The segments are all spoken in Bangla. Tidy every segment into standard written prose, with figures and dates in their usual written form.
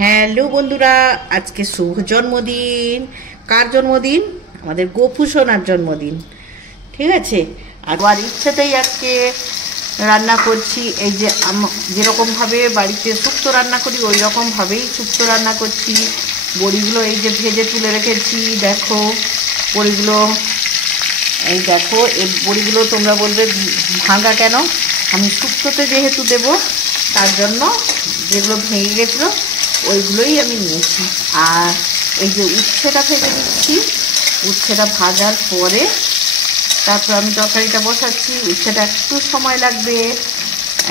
হ্যালো বন্ধুরা, আজকে শুভ জন্মদিন। কার জন্মদিন? আমাদের গপু সোনার জন্মদিন। ঠিক আছে, আর ওর ইচ্ছেতেই আজকে রান্না করছি। এই যে যেরকমভাবে বাড়িতে শুক্তো রান্না করি ওই রকমভাবেই শুক্তো রান্না করছি। বড়িগুলো এই যে ভেজে তুলে রেখেছি, দেখো বড়িগুলো। এই দেখো, এই বড়িগুলো তোমরা বলবে ভাঙা কেন? আমি শুক্তোতে যেহেতু দেবো তার জন্য যেগুলো ভেঙে গেছিলো ওইগুলোই আমি নিয়েছি। আর এই যে উচ্ছেটা ভেজে দিচ্ছি, উচ্ছেটা ভাজার পরে তারপর আমি তরকারিটা বসাচ্ছি। উচ্ছেটা একটু সময় লাগবে,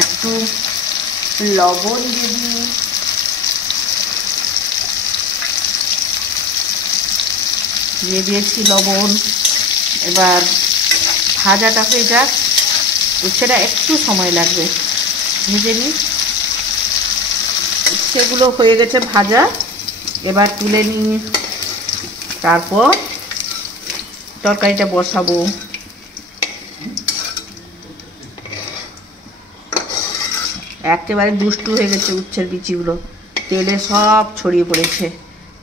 একটু লবণ দিয়ে দিয়েছি লবণ। এবার ভাজাটা হয়ে যাক, উচ্ছেটা একটু সময় লাগবে, ভেজে নিই। উচ্ছেগুলো হয়ে গেছে ভাজা, এবার তুলে নিই, তারপর তরকারিটা বসাবো। একেবারে দুষ্টু হয়ে গেছে উচ্ছের বিচিগুলো, তেলে সব ছড়িয়ে পড়েছে,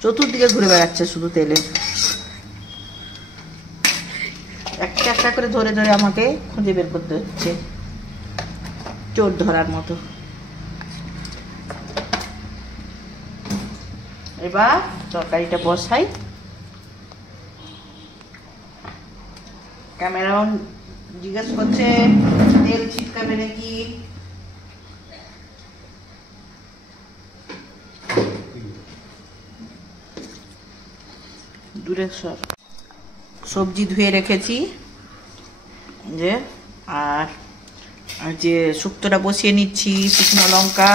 চতুর্দিকে ঘুরে বেড়াচ্ছে শুধু তেলে। একটা একটা করে ধরে ধরে আমাকে খুঁজে বের করতে হচ্ছে, চোর ধরার মতো। এবার তরকারিটা বসাই। ক্যামেরাম্যান জিজ্ঞেস করছে তেল ছিটকাবে নাকি। দূরে সর। সবজি ধুয়ে রেখেছি যে, আর যে শুক্তোটা বসিয়ে নিচ্ছি। শুকনো লঙ্কা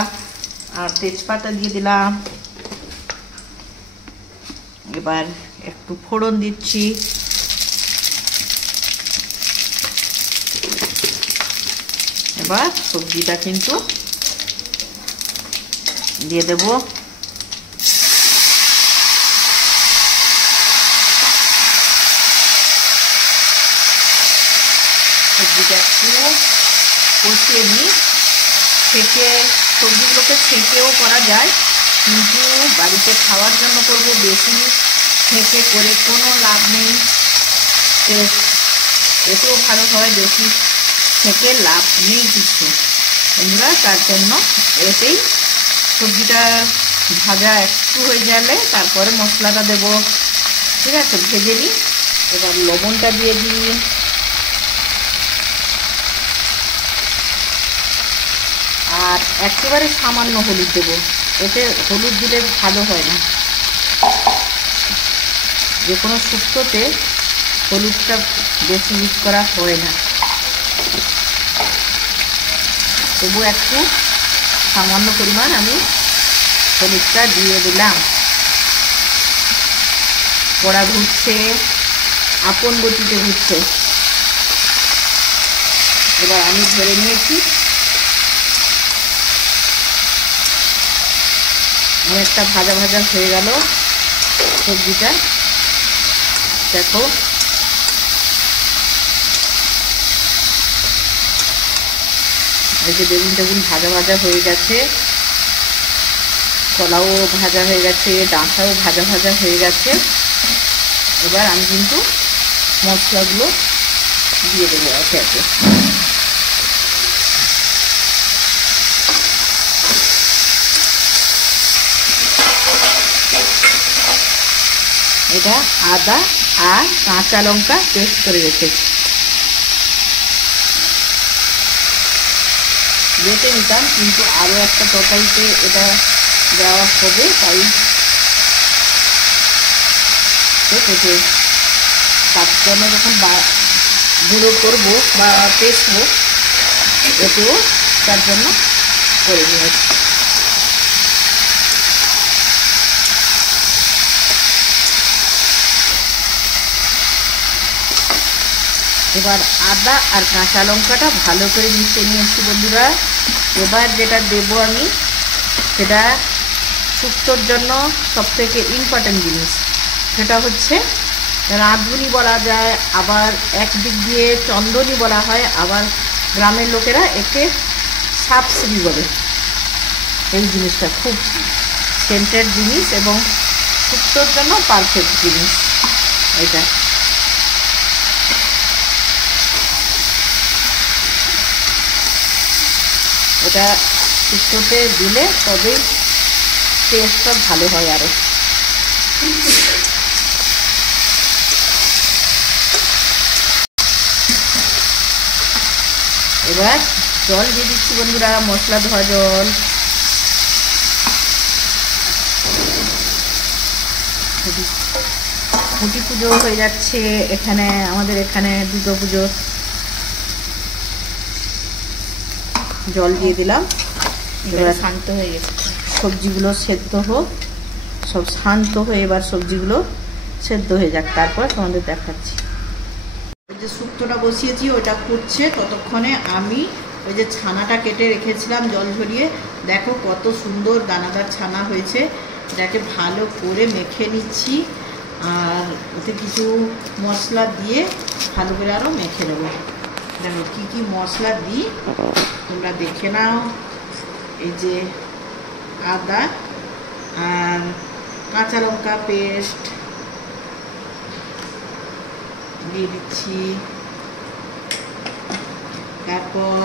আর তেজপাতা দিয়ে দিলাম। এবার একটু ফোড়ন দিচ্ছি। এবার সবজিটা কিন্তু দিয়ে দেব। সবজিটা একটু কষিয়ে নিই। ছেঁকে সবজিগুলোকে ছেঁকেও করা যায়, কিন্তু বাড়িতে খাওয়ার জন্য করবো, বেশি ছেঁকে করে কোনো লাভ নেই। এতেও ভালো হয়, বেশি ছেঁকে লাভ নেই কিছু বন্ধুরা। তার জন্য এতেই সবজিটা ভাজা একটু হয়ে গেলে তারপরে মশলাটা দেব। ঠিক আছে, ভেজে নিই। এবার লবণটা দিয়ে দিই, আর একেবারে সামান্য হলুদ দেবো। এতে হলুদ দিলে ভালো হয় না, যে কোনো শুক্তোতে হলুদটা বেশি ইউজ করা হয় না। তবু একটু সামান্য পরিমাণ আমি হলুদটা দিয়ে দিলাম। কড়া ঘুরছে, আপন গতিতে ঘুরছে। এবার আমি ধরে নিয়েছি, অনেকটা ভাজা ভাজা হয়ে গেল সবজিটা। দেখো এই যে বেগুন টেগুন ভাজা ভাজা হয়ে গেছে, কলাও ভাজা হয়ে গেছে, ডাঁটাও ভাজা ভাজা হয়ে গেছে। এবার আমি কিন্তু মশলাগুলো দিয়ে দেবো একে একে। এটা আদা আর কাঁচা লঙ্কা পেস্ট করে রেখেছি, বেটে নিতাম, কিন্তু আরও একটা তরকারিতে এটা দেওয়া হবে, তাই কেটে তার জন্য যখন গুঁড়ো করবো বা পেস্টবো, এতেও তার জন্য করে নিয়েছি। এবার আদা আর কাঁচা লঙ্কাটা ভালো করে মিশিয়ে নিয়েছি বন্ধুরা। এবার যেটা দেবো আমি, সেটা শুক্তোর জন্য সবথেকে ইম্পর্ট্যান্ট জিনিস, সেটা হচ্ছে রাঁধুনি বলা যায়, আবার একদিক দিয়ে চন্দনী বলা হয়, আবার গ্রামের লোকেরা একে সাপসিড়ি বলে। এই জিনিসটা খুব সেন্টেড জিনিস এবং শুক্তোর জন্য পারফেক্ট জিনিস এটা। এটা শুক্তোতে দিলে তবেই টেস্টটা ভালো হয় আরও। এবার জল দিয়ে দিচ্ছি বন্ধুরা, মশলা ধোয়া জল। খুঁটি পুজো হয়ে যাচ্ছে এখানে, আমাদের এখানে দুর্গা পুজোর। জল দিয়ে দিলাম, এবার শান্ত হয়ে গেছে। সবজিগুলো সেদ্ধ হোক, সব শান্ত হয়ে এবার সবজিগুলো সেদ্ধ হয়ে যাক, তারপর তোমাদের দেখাচ্ছি। ওই যে শুক্তোটা বসিয়েছি ওইটা ফুটছে, ততক্ষণে আমি ওই যে ছানাটা কেটে রেখেছিলাম জল ঝরিয়ে, দেখো কত সুন্দর দানাদার ছানা হয়েছে। এটাকে ভালো করে মেখে নিচ্ছি, আর ওতে কিছু মশলা দিয়ে ভালো করে আরও মেখে নেবো। দেখো কী কী মশলা দিই তোমরা দেখে নাও। এই যে আদা আর কাঁচা লঙ্কা পেস্ট দিয়ে দিচ্ছি, তারপর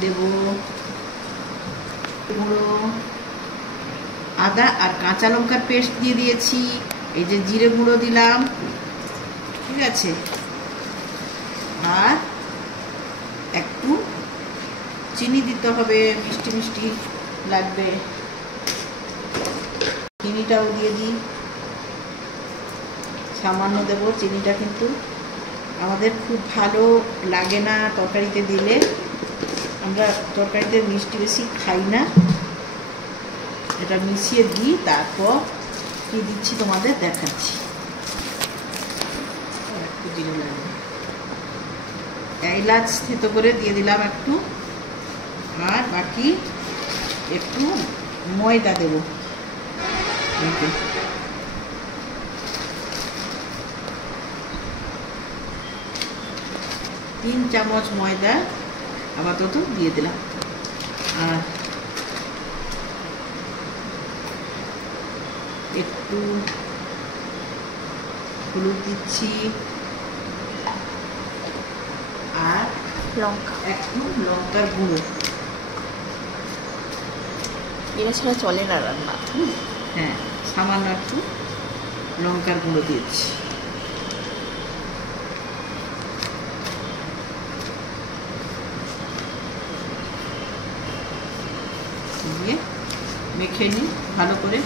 দেব গুঁড়ো, আদা আর কাঁচা লঙ্কার পেস্ট দিয়ে দিয়েছি। এই যে জিরে গুঁড়ো দিলাম, ঠিক আছে, আর একটু চিনি দিতে হবে, মিষ্টি মিষ্টি লাগবে। চিনিটাও দিয়ে দিই, সামান্য দেবো চিনিটা, কিন্তু আমাদের খুব ভালো লাগে না তরকারিতে দিলে, আমরা তরকারিতে মিষ্টি বেশি খাই না। এটা মিশিয়ে দিই, তারপর কি দিচ্ছি তোমাদের দেখাচ্ছি। একটু জিরে লাগবে, এলাচ থেতো করে দিয়ে দিলাম একটু, আর বাকি একটু ময়দা দেবো। 3 চামচ ময়দা আপাতত দিয়ে দিলাম, আর একটু হলুদ দিচ্ছি, আর একটু লঙ্কার গুঁড়ো। এটা ছাড়া চলে না রান্না। হ্যাঁ, সামান্য একটু লঙ্কার গুঁড়ো দিচ্ছি। দিয়ে মেখে নিই ভালো করে।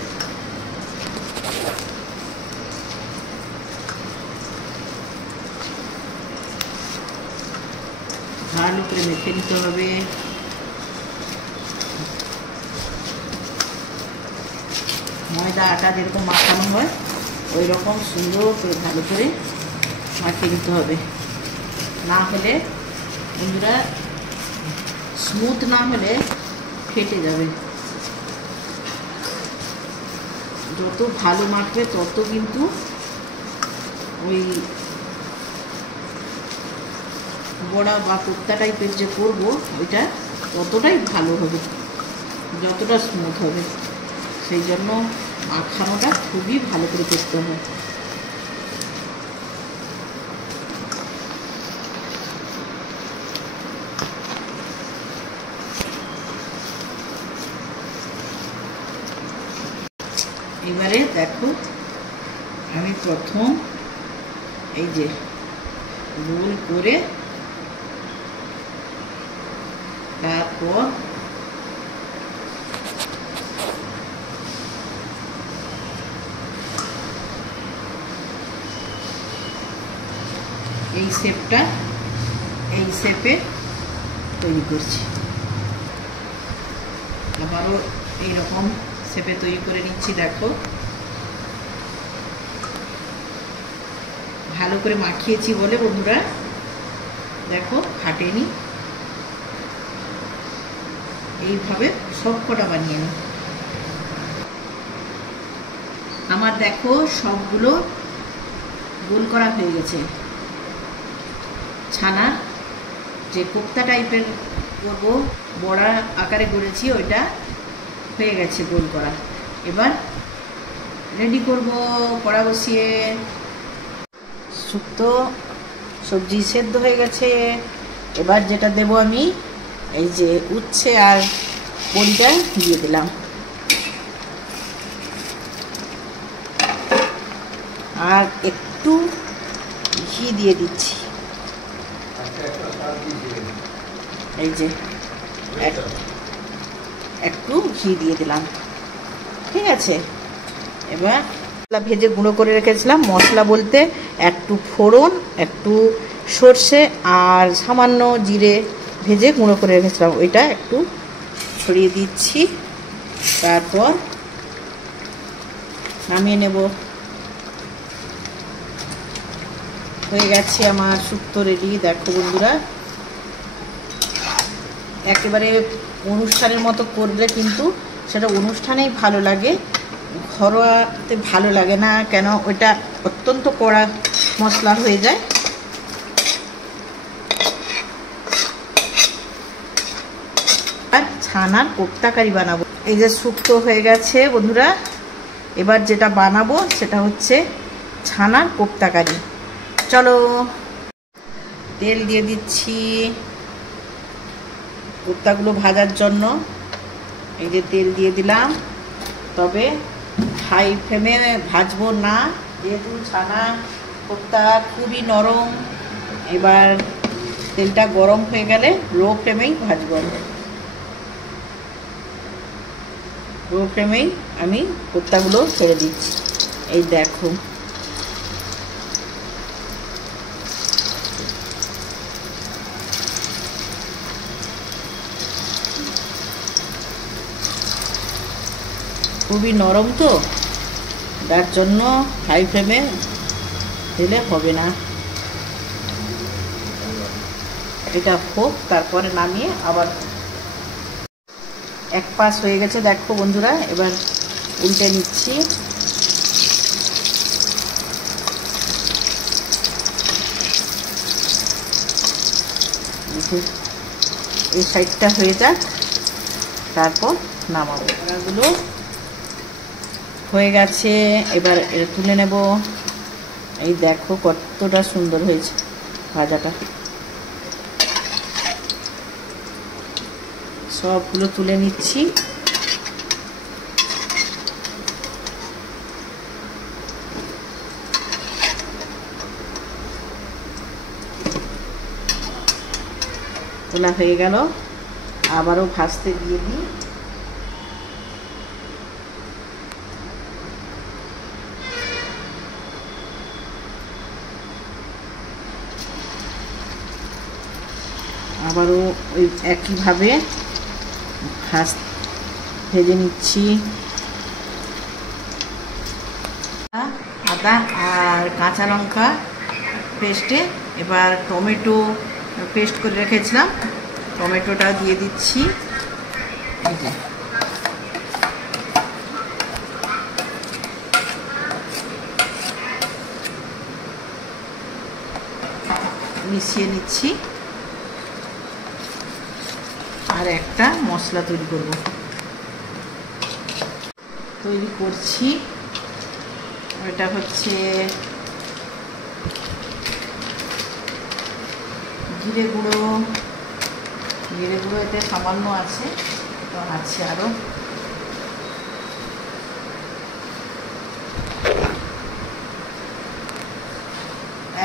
ভালো করে মেখে নিতে হবে। ময়দা আটা যেরকম মাখানো হয় ওই রকম সুন্দর করে ভালো করে মাখিয়ে নিতে হবে, না হলে বন্ধুরা স্মুথ না হলে ফেটে যাবে। যত ভালো মাখবে তত কিন্তু ওই বড়া বা কোপ্তা টাইপের যে করবো ওইটা ততটাই ভালো হবে, যতটা স্মুথ হবে। সেই জন্য মাখানোটা খুবই ভালো করে করতে হবে। এবারে দেখো আমি প্রথম এই যে গোল করে, তারপর এই শেপটা এই শেপে তৈরি করছি। আবারও এইরকম শেপে তৈরি করে নিচ্ছি। দেখো ভালো করে মাখিয়েছি বলে বন্ধুরা দেখো ফাটেনি। এইভাবে সব কটা বানিয়ে নিই। আমার দেখো সবগুলো গোল করা হয়ে গেছে। ছানার যে কোপ্তা টাইপের করবো, বড়া আকারে গড়েছি ওইটা হয়ে গেছে গোল করা। এবার রেডি করব কড়া বসিয়ে। শুক্তো সবজি সেদ্ধ হয়ে গেছে। এবার যেটা দেব আমি, এই যে উচ্ছে আর বড়িটা দিয়ে দিলাম, আর একটু ঘি দিয়ে দিচ্ছি। এই যে একটু ঘি দিয়ে দিলাম, ঠিক আছে। এবার ভেজে গুঁড়ো করে রেখেছিলাম, মশলা বলতে একটু ফোড়ন, একটু সর্ষে আর সামান্য জিরে ভেজে গুঁড়ো করে রেখেছিলাম, ওইটা একটু ছড়িয়ে দিচ্ছি। তারপর নামিয়ে নেব। হয়ে গেছে আমার শুক্তো রেডি। দেখো বন্ধুরা, একেবারে অনুষ্ঠানের মতো করলে কিন্তু সেটা অনুষ্ঠানেই ভালো লাগে, ঘরোয়াতে ভালো লাগে না, কেন ওইটা অত্যন্ত কড়া মশলা হয়ে যায়। আর ছানার কোপ্তাকারি বানাবো। এই যে শুক্তো হয়ে গেছে বন্ধুরা, এবার যেটা বানাবো সেটা হচ্ছে ছানার কোপ্তাকারি। চলো, তেল দিয়ে দিচ্ছি কোপ্তাগুলো ভাজার জন্য। এই যে তেল দিয়ে দিলাম, তবে হাই ফ্লেমে ভাজবো না, যেহেতু ছানা কোপ্তা খুবই নরম। এবার তেলটা গরম হয়ে গেলে লো ফ্লেমেই ভাজবো। লো ফ্লেমেই আমি কোপ্তাগুলো ছেড়ে দিচ্ছি। এই দেখো, খুবই নরম তো, তার জন্য হাই ফ্লেমে দিলে হবে না। এটা হোক, তারপরে নামিয়ে আবার এক পাশ হয়ে গেছে দেখো বন্ধুরা। এবার উল্টে নিচ্ছি। এই সাইডটা হয়ে যাক, তারপর নামাবো। এগুলো হয়ে গেছে, এবার তুলে নেব। এই দেখো কতটা সুন্দর হয়েছে ভাজাটা। সবগুলো তুলে নিচ্ছি। তোলা হয়ে গেল, আবারও ভাজতে দিয়ে দিই। আবারও ওই একইভাবে ভেজে নিচ্ছি। আদা আর কাঁচা লঙ্কা পেস্টে, এবার টমেটো পেস্ট করে রেখেছিলাম, টমেটোটা দিয়ে দিচ্ছি। মিশিয়ে নিচ্ছি। আর একটা মশলা তৈরি করছি। এটা হচ্ছে জিরে গুঁড়ো। এতে সামান্য আছে, তো আছে আরো।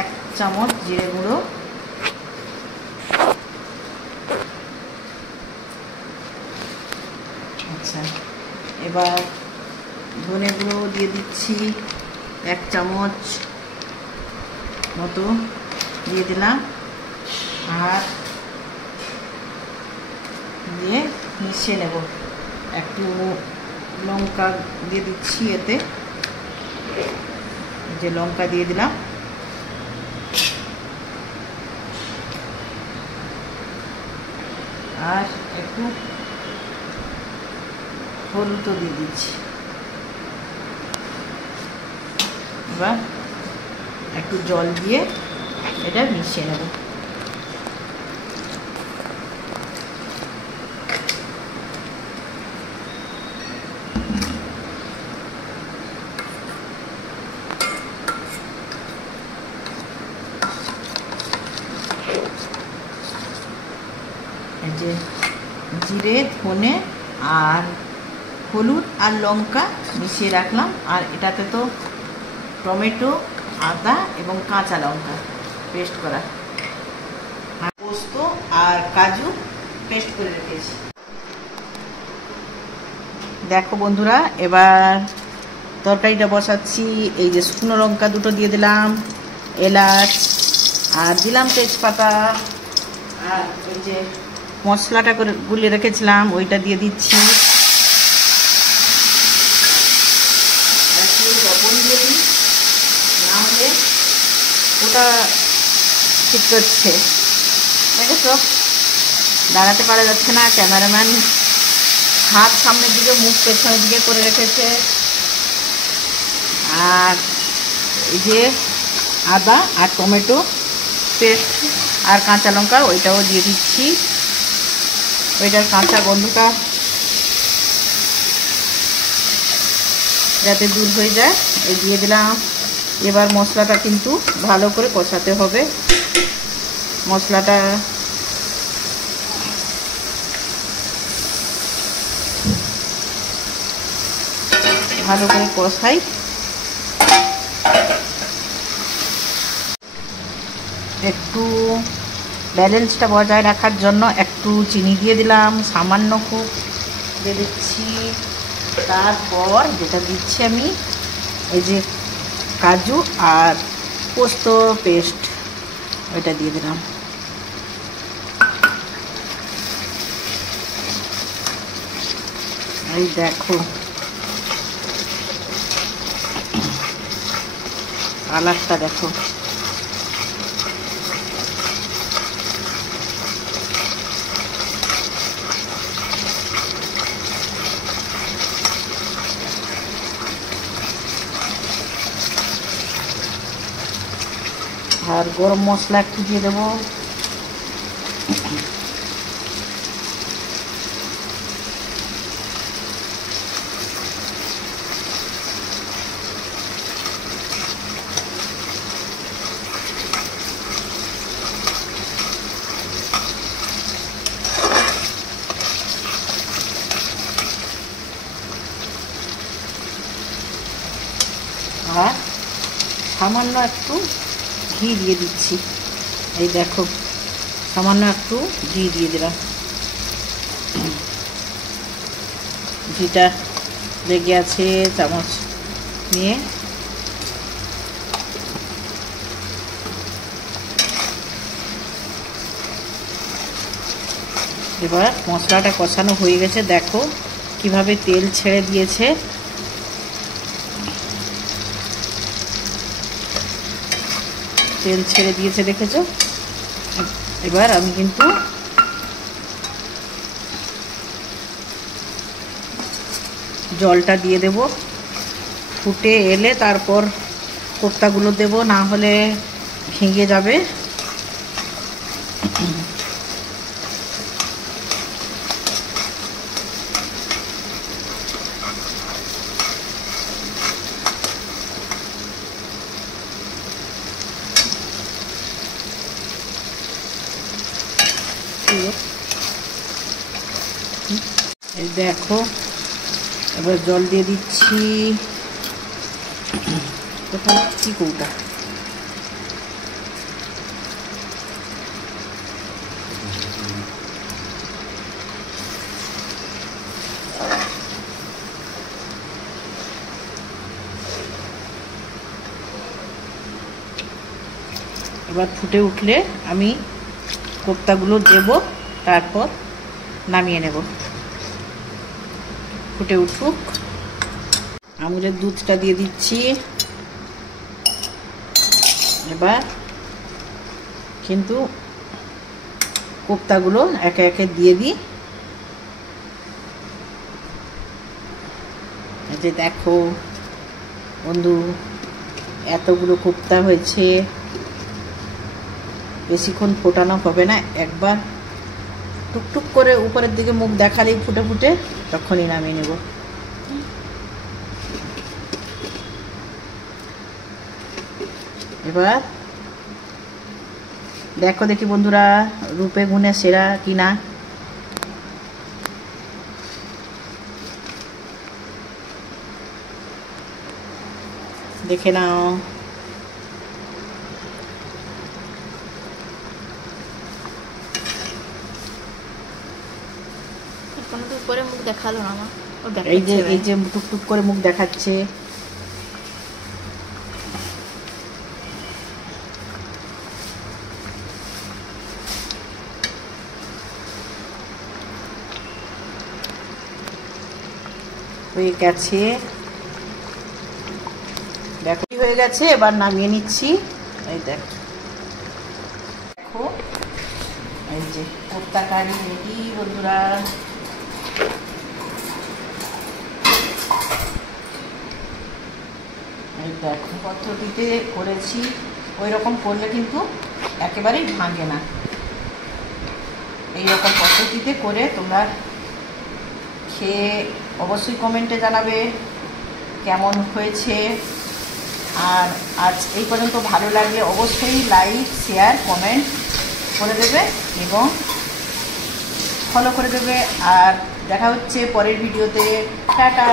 এক চামচ জিরে গুঁড়ো। আচ্ছা, এবার ধনে গুঁড়ো দিয়ে দিচ্ছি, এক চামচ মতো দিয়ে দিলাম। আর দিয়ে মিশিয়ে নেব। একটু লঙ্কা দিয়ে দিচ্ছি এতে, যে লঙ্কা দিয়ে দিলাম। আর একটু হলুদ দিয়ে দিচ্ছি। এবার একটু জল দিয়ে এটা মিশিয়ে নেব। যে জিরে, ধনে আর হলুদ আর লঙ্কা মিশিয়ে রাখলাম। আর এটাতে তো টমেটো, আদা এবং কাঁচা লঙ্কা পেস্ট করা, আর পোস্ত আর কাজু পেস্ট করে রেখেছি। দেখো বন্ধুরা, এবার তরকারিটা বসাচ্ছি। এই যে শুকনো লঙ্কা দুটো দিয়ে দিলাম, এলাচ আর দিলাম তেজপাতা, আর এই যে মশলাটা করে গুলিয়ে রেখেছিলাম ওইটা দিয়ে দিচ্ছি। লবণ দিয়ে দিই, না হলে ওটা ঠিক করছে। দেখেছ, দাঁড়াতে পারা যাচ্ছে না। ক্যামেরাম্যান হাত সামনের দিকে, মুখ পেছনের দিকে করে রেখেছে। আর এই যে আদা আর টমেটো পেস্ট আর কাঁচা লঙ্কা ওইটাও দিয়ে দিচ্ছি। ওইটার কাঁচা গন্ধটা যাতে দূর হয়ে যায়, এই দিয়ে দিলাম। এবার মশলাটা কিন্তু ভালো করে কষাতে হবে। মশলাটা ভালো করে কষাই। একটু ব্যালেন্সটা বজায় রাখার জন্য একটু চিনি দিয়ে দিলাম, সামান্য খুব দিয়ে দিচ্ছি। তারপর যেটা দিচ্ছি আমি, এই যে কাজু আর পোস্ত পেস্ট ওইটা দিয়ে দিলাম। এই দেখো কালারটা দেখো। আর গরম মশলা একটু দিয়ে দেবো। আর সামান্য একটু ঘি দিয়ে দিচ্ছি। এই দেখো, সামান্য একটু ঘি দিয়ে দিলাম। ঘিটা লেগে আছে, চামচ নিয়ে এবার মশলাটা কষানো হয়ে গেছে। দেখো কিভাবে তেল ছেড়ে দিয়েছে। তেল ছেড়ে দিয়েছে, দেখেছো। এবার আমি কিন্তু জলটা দিয়ে দেব। ফুটে এলে তারপর কোপ্তাগুলো দেব, না হলে ভেঙে যাবে। এই দেখো, এবার জল দিয়ে দিচ্ছি। কোথায় কি কৌটা, এবার ফুটে উঠলে আমি কোপ্তাগুলো দেব, তারপর নামিয়ে নেব। ফুটে উঠুক। আমুলের দুধটা দিয়ে দিচ্ছি। এবার কিন্তু কোপ্তাগুলো একে একে দিয়ে দিই। এই যে দেখো বন্ধু, এতগুলো কোপ্তা হয়েছে। বেশিক্ষণ ফোটানো হবে না, একবার টুকটুক করে উপরের দিকে মুখ দেখালেই ফুটে ফুটে, তখনই নামিয়ে নেব। এবার দেখো দেখি বন্ধুরা, রূপে গুণে সেরা কিনা। দেখে নাও। কোনো তো উপরে মুখ দেখালো না আমার। এই যে টুকটুক করে মুখ দেখাচ্ছে। হয়ে গেছে, দেখো হয়ে গেছে। এবার নামিয়ে নিচ্ছি। এই দেখো, এই যে কোপ্তা কারি রেডি বন্ধুরা। এই দেখো পদ্ধতিতে করেছি, ওই রকম করলে কিন্তু একেবারেই ভাঙে না। এই রকম পদ্ধতিতে করে তোমরা খেয়ে অবশ্যই কমেন্টে জানাবে কেমন হয়েছে। আর আজ এই পর্যন্ত ভালো লাগলে অবশ্যই লাইক, শেয়ার, কমেন্ট করে দেবে এবং ফলো করে দেবে। আর দেখা হচ্ছে পরের ভিডিওতে। টাটা।